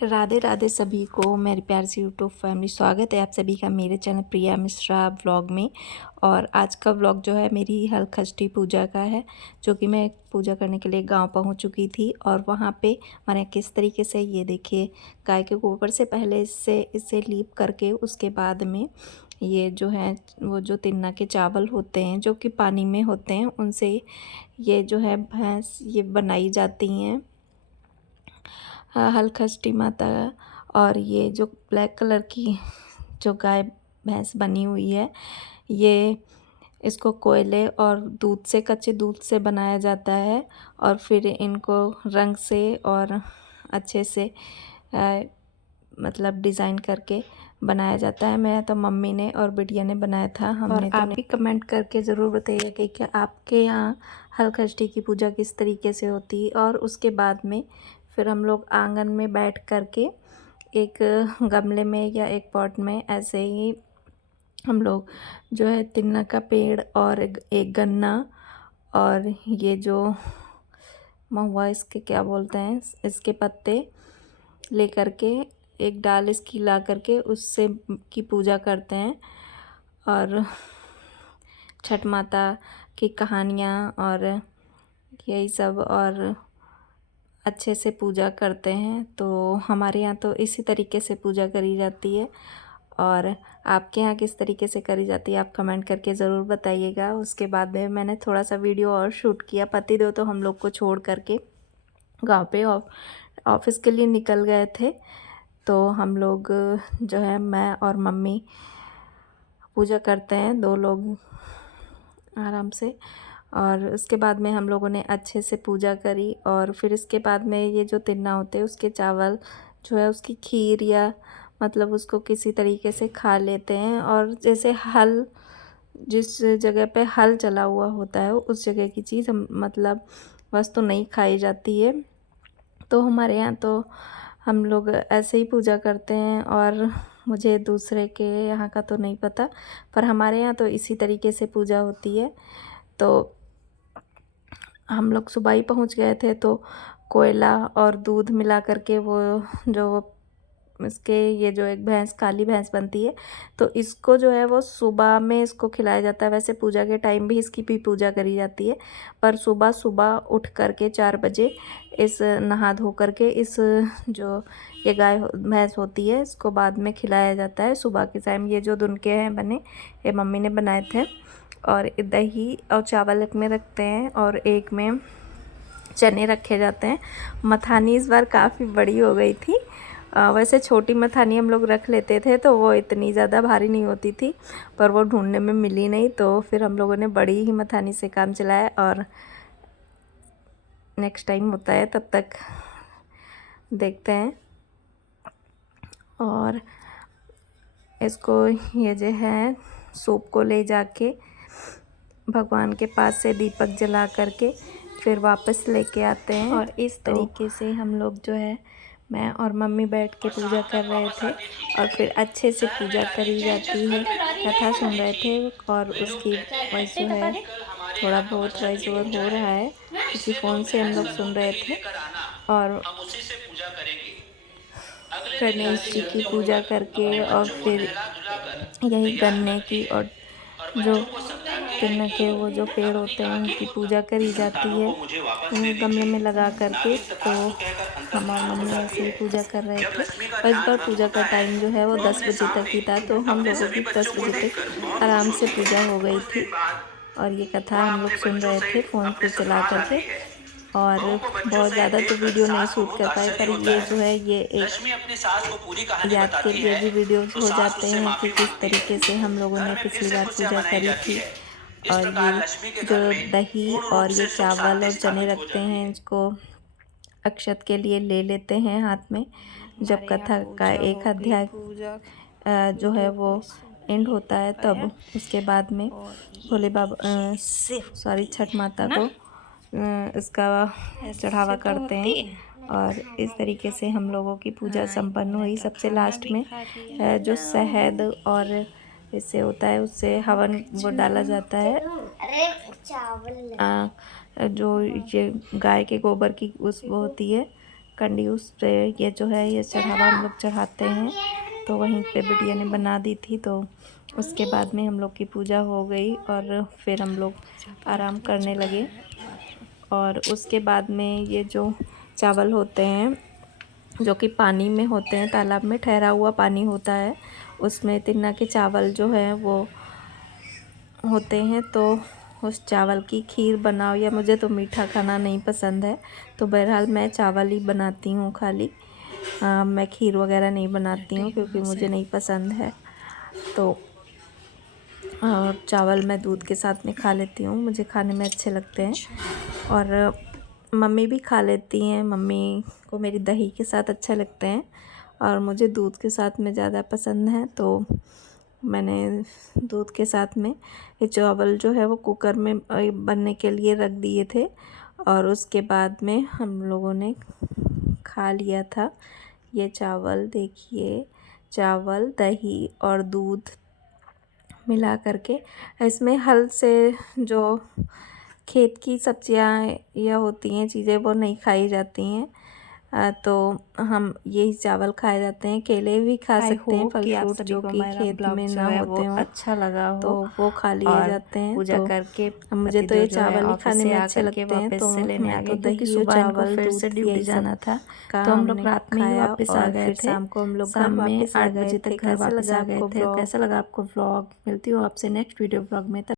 राधे राधे सभी को मेरे प्यार से यूट्यूब फैमिली। स्वागत है आप सभी का मेरे चैनल प्रिया मिश्रा व्लॉग में। और आज का व्लॉग जो है मेरी हलखष्ठी पूजा का है, जो कि मैं पूजा करने के लिए गांव पहुंच चुकी थी। और वहां पे मैंने किस तरीके से, ये देखिए, गाय के गोबर से पहले इसे लीप करके उसके बाद में ये जो है वो जो तिन्ना के चावल होते हैं जो कि पानी में होते हैं, उनसे ये जो है भैंस ये बनाई जाती हैं हलखष्ठी माता। और ये जो ब्लैक कलर की जो गाय भैंस बनी हुई है, ये इसको कोयले और दूध से, कच्चे दूध से बनाया जाता है। और फिर इनको रंग से और अच्छे से मतलब डिज़ाइन करके बनाया जाता है। मेरा तो मम्मी ने और बिटिया ने बनाया था, हमने और तो आप भी कमेंट करके ज़रूर बताइएगा कि क्या आपके यहाँ हलखष्ठी की पूजा किस तरीके से होती है। और उसके बाद में फिर हम लोग आंगन में बैठ कर के एक गमले में या एक पॉट में ऐसे ही हम लोग जो है तिन्ना का पेड़ और एक गन्ना और ये जो महुआ, इसके क्या बोलते हैं, इसके पत्ते लेकर के एक डाल इसकी ला करके उससे की पूजा करते हैं। और छठ माता की कहानियाँ और यही सब और अच्छे से पूजा करते हैं। तो हमारे यहाँ तो इसी तरीके से पूजा करी जाती है। और आपके यहाँ किस तरीके से करी जाती है आप कमेंट करके ज़रूर बताइएगा। उसके बाद में मैंने थोड़ा सा वीडियो और शूट किया। पतिदेव तो हम लोग को छोड़ करके गांव पे ऑफिस के लिए निकल गए थे, तो हम लोग जो है मैं और मम्मी पूजा करते हैं, दो लोग आराम से। और उसके बाद में हम लोगों ने अच्छे से पूजा करी। और फिर इसके बाद में ये जो तिन्ना होते हैं उसके चावल जो है उसकी खीर या मतलब उसको किसी तरीके से खा लेते हैं। और जैसे हल, जिस जगह पे हल चला हुआ होता है उस जगह की चीज़ हम मतलब वस्तु नहीं खाई जाती है। तो हमारे यहाँ तो हम लोग ऐसे ही पूजा करते हैं। और मुझे दूसरे के यहाँ का तो नहीं पता, पर हमारे यहाँ तो इसी तरीके से पूजा होती है। तो हम लोग सुबह ही पहुँच गए थे, तो कोयला और दूध मिला करके वो जो इसके ये जो एक भैंस, काली भैंस बनती है, तो इसको जो है वो सुबह में इसको खिलाया जाता है। वैसे पूजा के टाइम भी इसकी भी पूजा करी जाती है, पर सुबह सुबह उठ करके 4 बजे इस नहा धो करके इस जो ये गाय भैंस होती है इसको बाद में खिलाया जाता है सुबह के टाइम। ये जो दुनके हैं बने, ये मम्मी ने बनाए थे। और दही और चावल एक में रखते हैं और एक में चने रखे जाते हैं। मथानी इस बार काफ़ी बड़ी हो गई थी। वैसे छोटी मथानी हम लोग रख लेते थे तो वो इतनी ज़्यादा भारी नहीं होती थी, पर वो ढूंढने में मिली नहीं, तो फिर हम लोगों ने बड़ी ही मथानी से काम चलाया। और नेक्स्ट टाइम होता है तब तक देखते हैं। और इसको ये जो है सूप को ले जाके भगवान के पास से दीपक जला करके फिर वापस लेके आते हैं। और इस तरीके से हम लोग जो है, मैं और मम्मी बैठ के पूजा कर रहे थे। और फिर अच्छे से पूजा करी जाती है, कथा सुन रहे थे। और उसकी वॉइस जो है थोड़ा बहुत वॉइस ओवर हो रहा है क्योंकि फ़ोन से हम लोग सुन रहे थे। और गणेश जी की पूजा करके और फिर यही गन्ने की और जो तिन्ना के वो जो पेड़ होते हैं उनकी पूजा करी जाती है गमले में लगा करके। तो हम और मम्मी ऐसे ही पूजा कर रहे थे। और इस बार पूजा का टाइम जो है वो 10 बजे तक ही था, तो हम लोगों की 10 बजे तक आराम से पूजा हो गई थी। और ये कथा हम लोग सुन रहे थे फ़ोन पे चला करके। और बहुत ज़्यादा तो वीडियो नहीं शूट कर पाए, पर ये जो है ये एक याद के लिए भी वीडियोस हो जाते हैं कि किस तरीके से हम लोगों ने पिछली बार पूजा करी थी। और ये जो दही और ये चावल और चने रखते हैं, इसको अक्षत के लिए ले लेते हैं हाथ में जब कथा का एक अध्याय जो है वो एंड होता है, तब उसके बाद में भोले बाबा सॉरी छठ माता को इसका चढ़ावा करते हैं। और इस तरीके से हम लोगों की पूजा संपन्न हुई। सबसे लास्ट में जो शहद और इससे होता है उससे हवन वो डाला जाता है। जो ये गाय के गोबर की उस वो होती है, कंडी उस पे ये जो है ये चढ़ावा हम लोग चढ़ाते हैं। तो वहीं पे बिटिया ने बना दी थी, तो उसके बाद में हम लोग की पूजा हो गई और फिर हम लोग आराम करने लगे। और उसके बाद में ये जो चावल होते हैं जो कि पानी में होते हैं, तालाब में ठहरा हुआ पानी होता है, उसमें तिन्ना के चावल जो है वो होते हैं। तो उस चावल की खीर बनाओ, या मुझे तो मीठा खाना नहीं पसंद है, तो बहरहाल मैं चावल ही बनाती हूँ खाली। मैं खीर वगैरह नहीं बनाती हूँ क्योंकि मुझे नहीं पसंद है। तो और चावल मैं दूध के साथ में खा लेती हूँ, मुझे खाने में अच्छे लगते हैं। और मम्मी भी खा लेती हैं, मम्मी को मेरी दही के साथ अच्छे लगते हैं और मुझे दूध के साथ में ज़्यादा पसंद है। तो मैंने दूध के साथ में ये चावल जो है वो कुकर में बनने के लिए रख दिए थे और उसके बाद में हम लोगों ने खा लिया था। ये चावल देखिए, चावल, दही और दूध मिला करके, इसमें हल से जो खेत की सब्जियां या होती हैं चीज़ें वो नहीं खाई जाती हैं। तो हम यही चावल खाए जाते हैं। केले भी खा सकते हैं, फल फ्रूट जो कि खेत में ना होते हो, अच्छा लगा तो हो वो खा लिए जाते हैं। पूजा तो करके मुझे तो पतिदेव ये जो है चावल ही ऑफिस खाने से में अच्छे आकर के लगते हैं। वापस तो से लेने आ मैं गए तो क्योंकि दही और सुबह इनको चावल, फिर से दूध ड्यूटी यही सब जाना था। का तो हम लोग हमने रात में ही खाया वापस आ और गए फिर थे, शाम को हम लोग घर शाम में वापस आ 8 गए बजे थे। तक घर कैसे वापस लगा आ गए आपको थे। ब्लॉग? कैसा लगा आपको व्लॉग? मिलती हूँ आपसे नेक्स्ट वीडियो व्लॉग में।